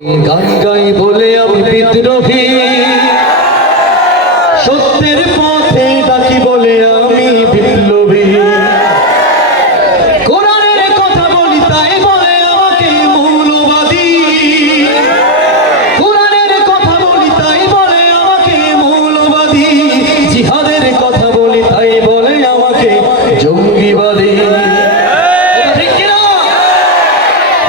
গান গাই বলে আমি বিদ্রোহী, সত্যের পথে ডাকি বলে আমি বিপ্লবী। কোরআনের কথা বলি তাই বলে আমাকে মৌলবাদী। কোরআনের কথা বলি তাই বলে আমাকে মৌলবাদী। জিহাদের কথা বলি তাই বলে আমাকে জঙ্গিবাদী।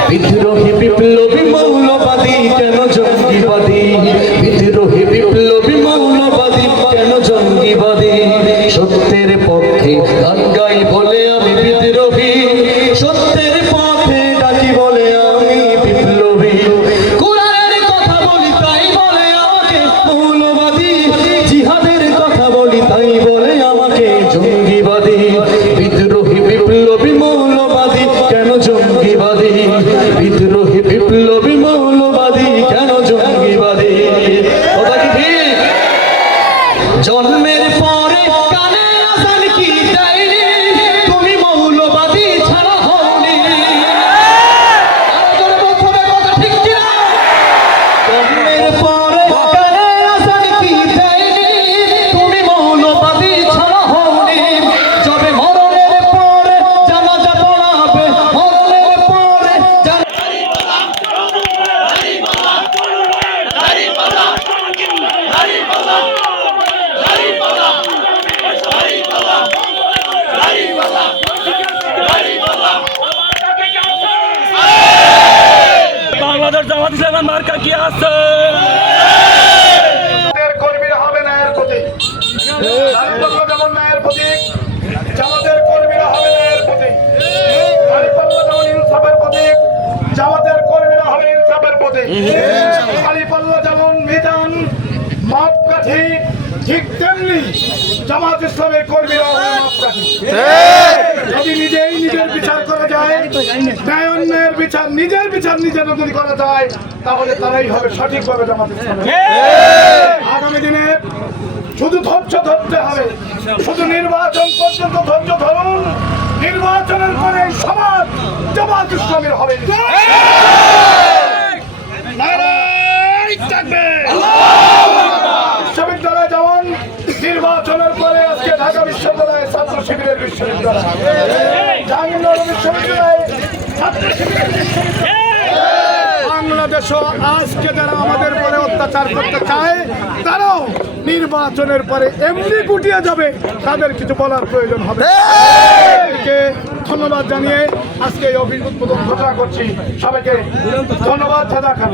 বিদ্রোহী বিপ্লবী মৌলবাদী কেন জঙ্গিবাদী? বিদ্রোহী বিপ্লবী মৌলবাদী কেন জঙ্গিবাদী? সত্যের পক্ষে গান গাই বলে আমি বিদ্রোহী, সত্যের পথে ডাকি বলে আমি বিপ্লবী। কোরআনের কথা বলি তাই বলে আমাকে মৌলবাদী। জিহাদের কথা বলি তাই বলে আমাকে জঙ্গিবাদী। বিদ্রোহী বিপ্লবী মৌলবাদী কেন জঙ্গিবাদী? বিদ্রোহী বিপ্লবী মৌলবাদী কেন জঙ্গিবাদী? কথা কি ঠিক? জন্মের পরে কানে আসান কি দেয়নি, তুমি মৌলবাদী ছাড়া হওনি। কথা ঠিক কিনা? জন্মের পরে কানে আসান কি দেয়নি, তুমি মৌলবাদী ছাড়া হওনি। যবে মরণের পরে জানাজা পড়াবে, মরণের পরে বাংলাদেশ জামাত ইসলামের মার্কা কি আছে? কর্মীরা হবে ন্যায়ের প্রতীক, যেমন ন্যায়ের প্রতীক, জামাতের কর্মীরা হবে ন্যায়ের প্রতীক। দাঁড়িপাল্লা যেমন ইনসাফের প্রতীক, জামাতের কর্মীরা হবে ইনসাফের প্রতীক। দাঁড়িপাল্লা যেমন মিজান মাপকাঠি, ঠিক তেমনি জামাত ইসলামের কর্মীরা হবে মাপকাঠি। যদি নিজেই নিজের বিচার করা যায়, ন্যায় অন্যায়ের বিচার নিজের নিজের যদি করা যায়, তাহলে তারাই হবে সঠিকভাবে জামাত ইসলাম। আগামী দিনে শুধু ধৈর্য ধরতে হবে, শুধু নির্বাচন পর্যন্ত ধৈর্য ধরুন। নির্বাচনের পরে সমাজ জামাত ইসলামের হবে। বিশ্ববিদ্যালয় যেমন নির্বাচনের পরে আজকে ঢাকা বিশ্ববিদ্যালয়ের ছাত্র শিবিরের বিশ্ববিদ্যালয়, জাহাঙ্গীরনগর বিশ্ববিদ্যালয় ছাত্র শিবিরের বিশ্ববিদ্যালয়। বাংলাদেশও আজকে যারা আমাদের উপরে অত্যাচার করতে চায়, তারাও নির্বাচনের পরে এমনি গুটিয়ে যাবে, তাদের কিছু বলার প্রয়োজন হবে। ধন্যবাদ জানিয়ে আজকে এই অভিজ্ঞতা ঘোষণা করছি। সবাইকে ধন্যবাদ। সাদা খান।